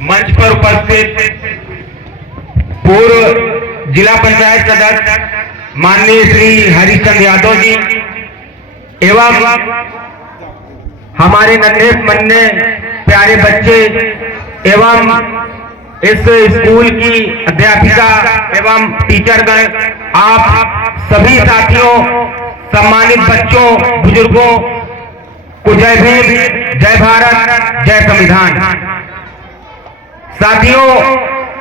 मंच पर उपस्थित पूर्व जिला पंचायत सदस्य माननीय श्री हरिचंद यादव जी एवं हमारे नन्हे मुन्ने प्यारे बच्चे एवं इस स्कूल की अध्यापिका एवं टीचरगण, आप सभी साथियों, सम्मानित बच्चों, बुजुर्गों को जय भीम, जय भारत, जय संविधान। साथियों,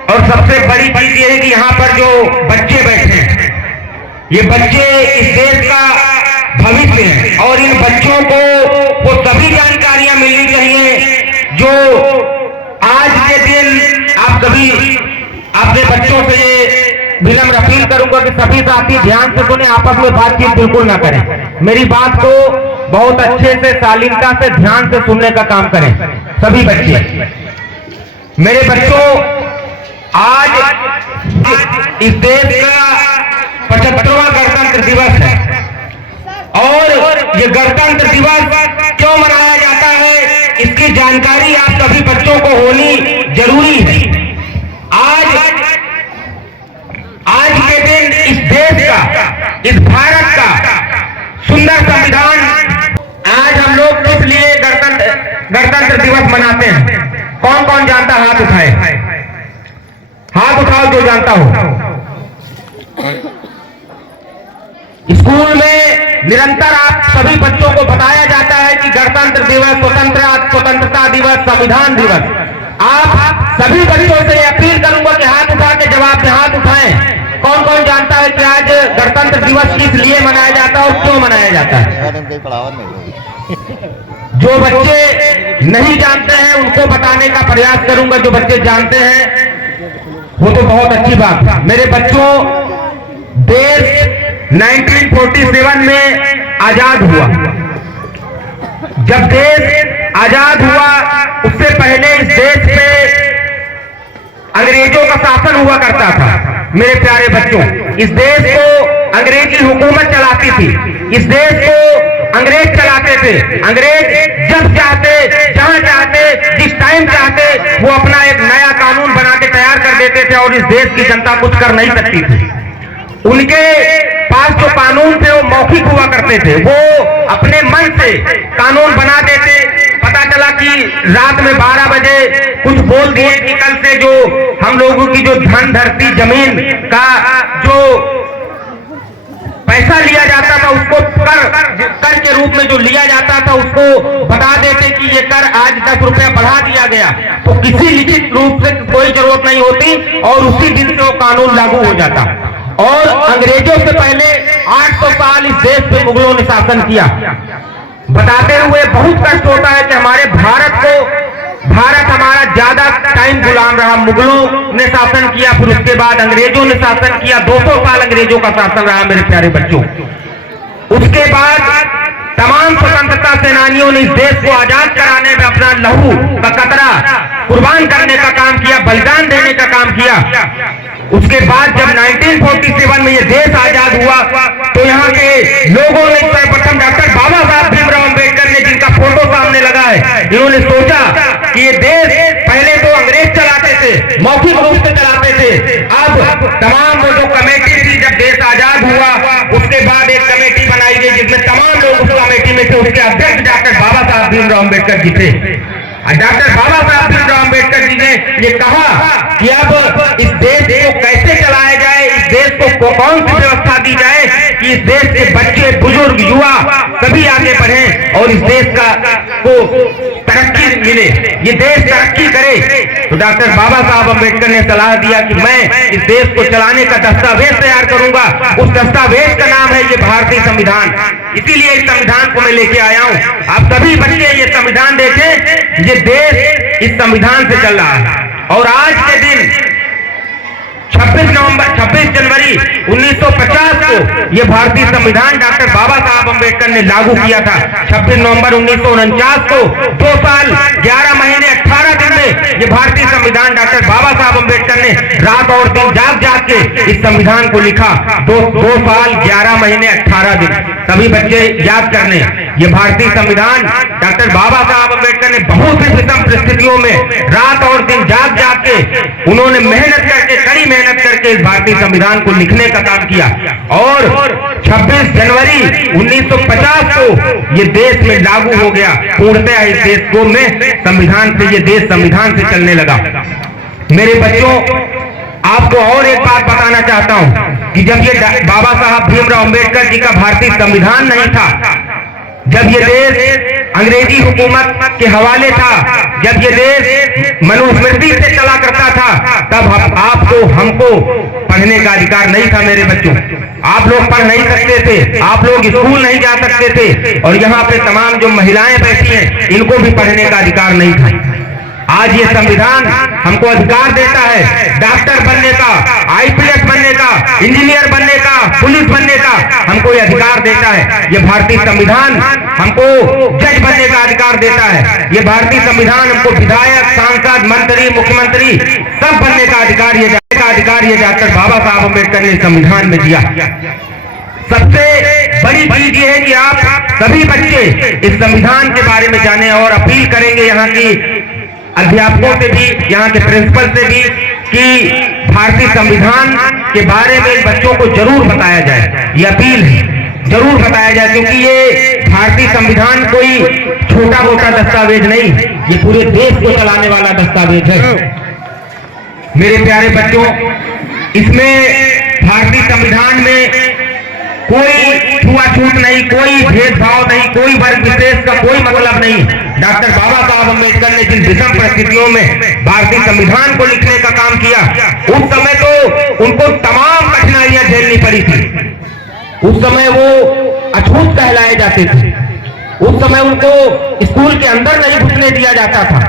और सबसे बड़ी चीज ये है कि यहाँ पर जो बच्चे बैठे हैं, ये बच्चे इस देश का भविष्य हैं और इन बच्चों को वो सभी जानकारियां मिलनी चाहिए जो आज के दिन आप सभी अपने बच्चों से ये विनम्र अपील करूंगा कि सभी साथी ध्यान से सुने, आपस में बातचीत बिल्कुल ना करें। मेरी बात को बहुत अच्छे से, शालीनता से, ध्यान से सुनने का काम करें सभी बच्चे। मेरे बच्चों, आज इस देश का 75वां गणतंत्र दिवस है और ये गणतंत्र दिवस क्यों मनाया जाता है, इसकी जानकारी आप सभी बच्चों को होनी जरूरी है। आज के दिन इस देश का, इस भारत का सुंदर संविधान, आज हम लोग किस लिए गणतंत्र दिवस मनाते हैं? कौन कौन जानता? हाथ उठाए, हाथ उठाओ जो जानता हो। स्कूल में निरंतर आप सभी बच्चों को बताया जाता है कि गणतंत्र दिवस, स्वतंत्रता दिवस, संविधान दिवस। आप सभी बच्चों से अपील करूंगा कि हाथ उठा के जवाब में हाथ उठाएं। कौन कौन जानता है कि आज गणतंत्र दिवस किस लिए मनाया जाता है और क्यों मनाया जाता है? जो बच्चे नहीं जानते हैं उनको बताने का प्रयास करूंगा, जो बच्चे जानते हैं वो तो बहुत अच्छी बात है। मेरे बच्चों, देश 1947 में आजाद हुआ। जब देश आजाद हुआ उससे पहले इस देश पे अंग्रेजों का शासन हुआ करता था। मेरे प्यारे बच्चों, इस देश को अंग्रेजी हुकूमत चलाती थी, इस देश को अंग्रेज चलाते थे। अंग्रेज जब चाहते, जहां चाहते, जिस टाइम चाहते वो अपना एक नया कानून बना के तैयार कर देते थे और इस देश की जनता कुछ कर नहीं सकती थी। उनके पास जो कानून थे वो मौखिक हुआ करते थे, वो अपने मन से कानून बना देते। पता चला कि रात में 12 बजे कुछ बोल दिए कि कल से जो हम लोगों की जो धन, धरती, जमीन का जो पैसा लिया जाता था उसको कर के रूप में जो लिया जाता था उसको बता देते कि ये कर आज 10 रुपया बढ़ा दिया गया, तो किसी लिखित रूप से कोई जरूरत नहीं होती और उसी दिन से वो कानून लागू हो जाता। और अंग्रेजों से पहले 800 साल इस देश पे मुगलों ने शासन किया। बताते हुए बहुत कष्ट होता है कि हमारे भारत हमारा ज्यादा टाइम गुलाम रहा। मुगलों ने शासन किया, फिर उसके बाद अंग्रेजों ने शासन किया। 200 साल अंग्रेजों का शासन रहा मेरे प्यारे बच्चों। उसके बाद तमाम स्वतंत्रता सेनानियों ने इस देश को आजाद कराने में अपना लहू का कतरा कुर्बान करने का काम किया, बलिदान देने का काम किया। उसके बाद जब 1947 में ये देश आजाद हुआ तो यहाँ के लोगों ने सर्वप्रथम डॉक्टर बाबा साहब भीमराव अम्बेडकर ने, जिनका फोटो सामने लगा है, इन्होंने सोचा कि ये देश पहले तो अंग्रेज चलाते थे, मौखिक रूप से चलाते थे। अब तमाम वो जो कमेटी थी, जब देश आजाद हुआ उसके बाद एक कमेटी बनाई गई जिसमें तमाम लोग उस कमेटी में थे। उसके अध्यक्ष डॉक्टर बाबा साहब भीमराव अम्बेडकर जी थे। डॉक्टर बाबा साहब भीमराव अम्बेडकर जी ने ये कहा कि अब इस देश को कैसे चलाया जाए, इस देश को कौन सी व्यवस्था दी जाए कि इस देश के बच्चे, बुजुर्ग, युवा सभी आगे बढ़े और इस देश को तरक्की मिले, ये देश तरक्की करे। तो डॉक्टर बाबा साहब अम्बेडकर ने सलाह दिया कि मैं इस देश को चलाने का दस्तावेज तैयार करूंगा। उस दस्तावेज का नाम है ये भारतीय संविधान। इसीलिए इस संविधान को मैं लेके आया हूं। आप सभी बच्चे ये संविधान देखें, ये देश इस संविधान से चल रहा है। और आज के दिन 26 जनवरी 1950 को ये भारतीय संविधान डॉक्टर बाबा साहब अम्बेडकर ने लागू किया था। 26 नवंबर 1949 को 2 साल 11 महीने 18 दिन में ये भारतीय संविधान डॉक्टर बाबा साहब अम्बेडकर ने रात और दिन जाग के इस संविधान को लिखा। 2 साल 11 महीने 18 दिन। सभी बच्चे याद करने, ये भारतीय संविधान डॉक्टर बाबा साहब अम्बेडकर ने बहुत ही विषम परिस्थितियों में रात और दिन जाग उन्होंने मेहनत करके, कड़ी मेहनत करके इस भारतीय संविधान को लिखने का काम किया और 26 जनवरी 1950 को ये देश में लागू हो गया। पूर्णतः इस देश को में संविधान से, ये देश संविधान से चलने लगा। मेरे बच्चों, आपको और एक बात बताना चाहता हूं कि जब ये बाबा साहब भीमराव अंबेडकर जी का भारतीय संविधान नहीं था, जब ये देश अंग्रेजी हुकूमत के हवाले था, जब ये देश मनुस्मृति से चला करता था, तब आपको हमको पढ़ने का अधिकार नहीं था। मेरे बच्चों, आप लोग पढ़ नहीं सकते थे, आप लोग स्कूल नहीं जा सकते थे और यहाँ पे तमाम जो महिलाएं बैठी हैं इनको भी पढ़ने का अधिकार नहीं था। आज ये संविधान हमको अधिकार देता है डॉक्टर बनने का, आईपीएस बनने का, इंजीनियर बनने का, पुलिस बनने का, हमको ये अधिकार देता है। ये भारतीय संविधान हमको जज बनने का अधिकार देता है। ये भारतीय संविधान हमको विधायक, सांसद, मंत्री, मुख्यमंत्री सब बनने का अधिकार ये डॉक्टर बाबा साहब अम्बेडकर ने संविधान में दिया। सबसे बड़ी चीज ये है कि आप सभी बच्चे इस संविधान के बारे में जाने और अपील करेंगे यहाँ की अध्यापकों से भी, यहाँ के प्रिंसिपल से भी कि भारतीय संविधान के बारे में बच्चों को जरूर बताया जाए। ये अपील है, जरूर बताया जाए, क्योंकि ये भारतीय संविधान कोई छोटा मोटा दस्तावेज नहीं, ये पूरे देश को चलाने वाला दस्तावेज है। मेरे प्यारे बच्चों, इसमें भारतीय संविधान में कोई छुआछूत नहीं, कोई भेदभाव नहीं, कोई वर्ग विशेष का कोई मतलब नहीं। डॉक्टर बाबा साहब अम्बेडकर ने जिन विषम परिस्थितियों में भारतीय संविधान को लिखने का काम किया, उस समय तो उनको तमाम कठिनाइयां झेलनी पड़ी थी। उस समय वो अछूत कहलाए जाते थे, उस समय उनको स्कूल के अंदर नहीं घुसने दिया जाता था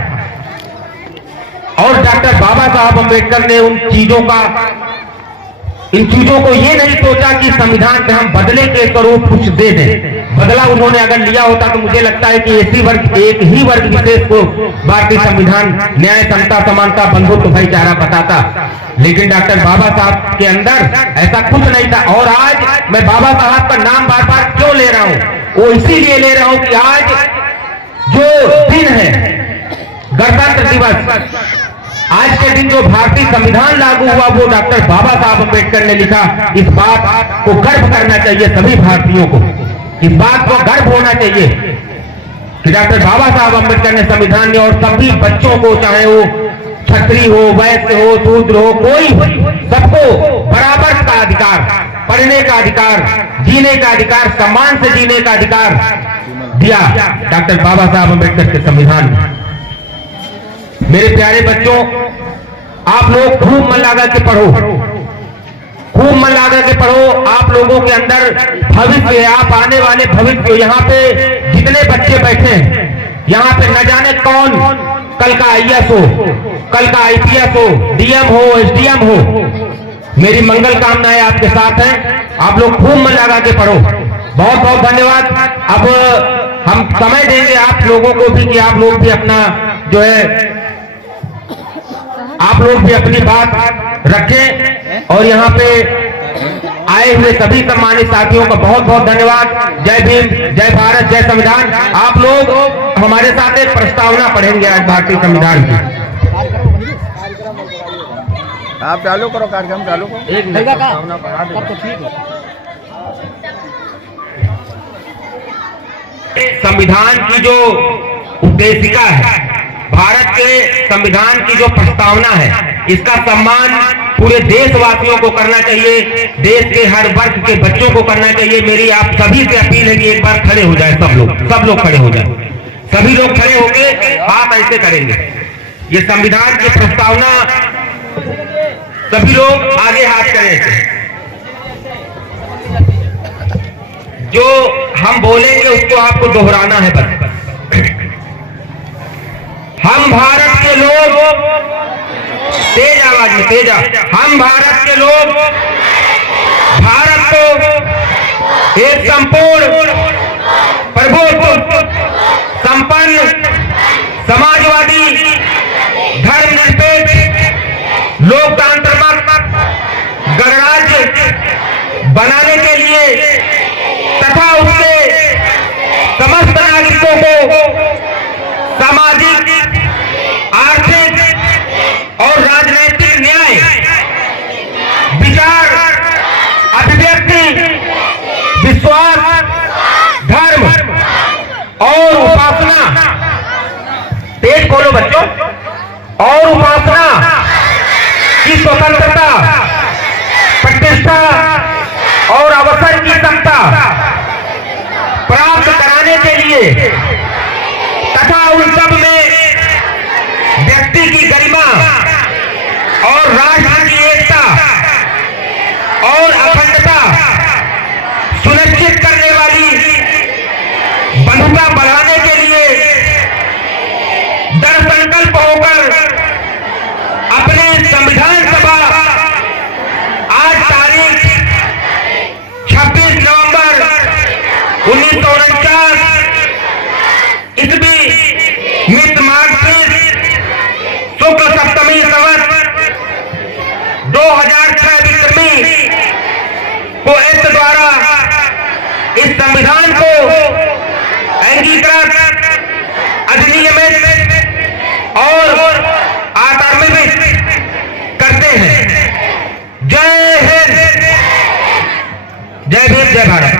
और डॉक्टर बाबा साहब अम्बेडकर ने इन चीजों को ये नहीं सोचा कि संविधान पे हम बदले के स्वरूप कुछ दे दें। बदला उन्होंने अगर लिया होता तो मुझे लगता है कि एक ही वर्ग विशेष को भारतीय संविधान न्याय, समता, समानता, बंधुत्व, भाईचारा बताता, लेकिन डॉक्टर बाबा साहब के अंदर ऐसा कुछ नहीं था। और आज मैं बाबा साहब का नाम बार बार क्यों ले रहा हूं, वो इसीलिए ले रहा हूं कि आज जो दिन है गणतंत्र दिवस, आज के दिन जो भारतीय संविधान लागू हुआ वो डॉक्टर बाबा साहब अम्बेडकर ने लिखा। इस बात को गर्व करना चाहिए सभी भारतीयों को, इस बात को गर्व होना चाहिए कि डॉक्टर बाबा साहब अम्बेडकर ने संविधान दिया और सभी बच्चों को, चाहे वो क्षत्रिय हो, वैश्य हो, शूद्र हो, कोई हो, सबको बराबर का अधिकार, पढ़ने का अधिकार, जीने का अधिकार, सम्मान से जीने का अधिकार दिया डॉक्टर बाबा साहब अम्बेडकर के संविधान में। मेरे प्यारे बच्चों, आप लोग खूब मन लगा के पढ़ो, खूब मन लगा के पढ़ो। आप लोगों के अंदर भविष्य है, आप आने वाले भविष्य। यहाँ पे जितने बच्चे बैठे हैं, यहाँ पे न जाने कौन कल का आईएएस हो, कल का आईपीएस हो, डीएम हो, एसडीएम हो। मेरी मंगल कामनाएं आपके साथ हैं। आप लोग खूब मन लगा के पढ़ो। बहुत बहुत धन्यवाद। अब हम समय देंगे आप लोगों को भी कि आप लोग भी अपना जो है, आप लोग भी अपनी बात रखें। और यहाँ पे आए हुए सभी सम्मानित साथियों का बहुत बहुत धन्यवाद। जय भीम, जय भारत, जय संविधान। आप लोग हमारे साथ एक प्रस्तावना पढ़ेंगे आज भारतीय संविधान की। आप चालू करो कार्यक्रम, चालू करो। एक प्रस्तावना पढ़ा दो तो ठीक है। संविधान की जो उद्देशिका है, भारत के संविधान की जो प्रस्तावना है, इसका सम्मान पूरे देशवासियों को करना चाहिए, देश के हर वर्ग के बच्चों को करना चाहिए। मेरी आप सभी से अपील है कि एक बार खड़े हो जाए सब लोग खड़े हो जाए। सभी लोग खड़े होके हाथ ऐसे करेंगे। ये संविधान की प्रस्तावना, सभी लोग आगे हाथ करें। जो हम बोलेंगे उसको आपको दोहराना है बस। हम भारत के लोग, तेज आवाज में, तेज हम भारत के लोग भारत को एक संपूर्ण, प्रभुत्व संपन्न, समाजवादी, धर्मनिरपेक्ष, लोकतांत्रिक गणराज्य बनाने के लिए तथा उसके समस्त नागरिकों को सामाजिक, आर्थिक और राजनीतिक खोलो बच्चों। और उपासना की स्वतंत्रता, प्रतिष्ठा और अवसर की समता प्राप्त कराने के लिए तथा उन सब में व्यक्ति की गरिमा और राष्ट्र की एकता और अखंडता सुनिश्चित करने वाली बंधुता बढ़ाने के लिए दृढ़ संकल्प होकर अपने संविधान सभा आज तारीख 26 नवंबर 1949 ईस्वी मित मार्गशीर शुक्ल सप्तमी संवत 2006 विक्रमी को एक्ट द्वारा इस संविधान को अंगीकृत, अधिनियमित और आत्मान्वित करते हैं। जय हिंद, जय भीम, जय भारत।